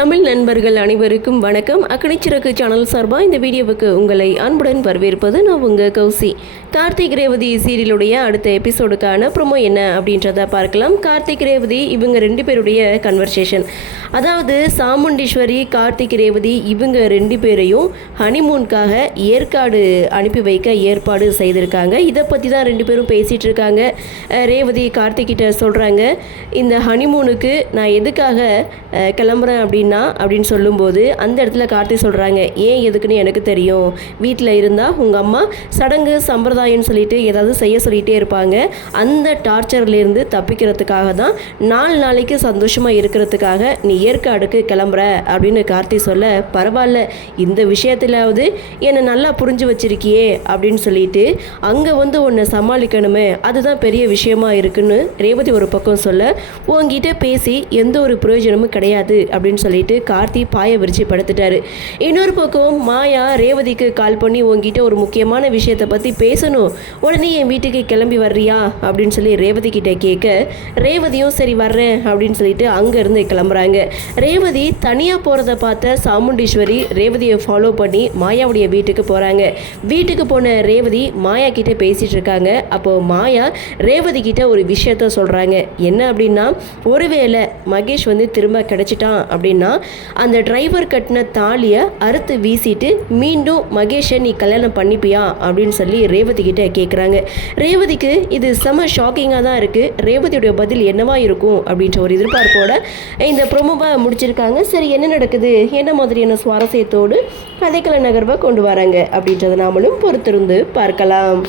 தமிழ் நண்பர்கள் அனைவருக்கும் வணக்கம். அக்கனிச்சிறகு சேனல் சார்பாக இந்த வீடியோவுக்கு உங்களை அன்புடன் வரவேற்பது நான் உங்கள் கௌசி. கார்த்திக் ரேவதி சீரியலுடைய அடுத்த எபிசோடுக்கான ப்ரோமோ என்ன அப்படின்றத பார்க்கலாம். கார்த்திக் ரேவதி இவங்க ரெண்டு பேருடைய கன்வர்சேஷன், அதாவது சாமுண்டீஸ்வரி கார்த்திக் ரேவதி இவங்க ரெண்டு பேரையும் ஹனிமூனுக்காக ஏற்காடு அனுப்பி வைக்க ஏற்பாடு செய்திருக்காங்க. இதை பற்றி தான் ரெண்டு பேரும் பேசிகிட்டு இருக்காங்க. ரேவதி கார்த்திக் கிட்ட சொல்கிறாங்க, இந்த ஹனிமூனுக்கு நான் எதுக்காக கிளம்புறேன் அப்படின்னு சொல்லும்போது அந்த இடத்துல கார்த்திக் சொல்கிறாங்க, ஏன் எதுக்குன்னு எனக்கு தெரியும். வீட்டில் இருந்தால் உங்கள் அம்மா சடங்கு சம்பிரதாயம்னு சொல்லிட்டு ஏதாவது செய்ய சொல்லிகிட்டே இருப்பாங்க. அந்த டார்ச்சர்லேருந்து தப்பிக்கிறதுக்காக தான் 4 நாளைக்கு சந்தோஷமாக இருக்கிறதுக்காக நீ ஏற்காடுக்கு கிளம்புற அப்படின்னு கார்த்திக் சொல்ல, பரவாயில்ல இந்த விஷயத்திலாவது என்னை நல்லா புரிஞ்சு வச்சிருக்கியே அப்படின்னு சொல்லிட்டு அங்கே உன்னை சமாளிக்கணுமே, அதுதான் பெரிய விஷயமா இருக்குன்னு ரேவதி ஒரு பக்கம் சொல்ல, உங்ககிட்ட பேசி எந்த ஒரு பிரயோஜனமும் கிடையாது அப்படின்னு சொல்லிட்டு கார்த்தி பாய விரிச்சு படுத்துட்டாரு. இன்னொரு பக்கம் மாயா ரேவதிக்கு கால் பண்ணி, உங்ககிட்ட ஒரு முக்கியமான விஷயத்தை பற்றி பேசணும், உடனே என் வீட்டுக்கு கிளம்பி வர்றியா அப்படின்னு சொல்லி ரேவதி கிட்ட கேட்க, ரேவதியும் சரி வர்றேன் அப்படின்னு சொல்லிட்டு அங்கேருந்து கிளம்புறாங்க. ரேவதி தனியாக போகிறத பார்த்த சாமுண்டீஸ்வரி ரேவதியை ஃபாலோ பண்ணி மாயாவுடைய வீட்டுக்கு போகிறாங்க. வீட்டுக்கு போன ரேவதி மாயா கிட்ட பேசிகிட்டு இருக்காங்க. அப்போது மாயா ரேவதி கிட்ட ஒரு விஷயத்த சொல்கிறாங்க. என்ன அப்படின்னா, ஒருவேளை மகேஷ் திரும்ப கிடைச்சிட்டான் அப்படின்னா அந்த டிரைவர் கட்டின தாலியை அறுத்து வீசிட்டு மீண்டும் மகேஷை நீ கல்யாணம் பண்ணிப்பியா அப்படின்னு சொல்லி ரேவதி கிட்ட கேட்குறாங்க. ரேவதிக்கு இது செம ஷாக்கிங்காக தான் இருக்குது. ரேவதியுடைய பதில் என்னவா இருக்கும் அப்படின்ற ஒரு எதிர்பார்ப்போட இந்த ப்ரோமோவை முடிச்சிருக்காங்க. சரி, என்ன நடக்குது, என்ன மாதிரியான சுவாரஸ்யத்தோடு கதைக்கள நகர்வை கொண்டு வராங்க அப்படின்றத நாமளும் பொறுத்திருந்து பார்க்கலாம்.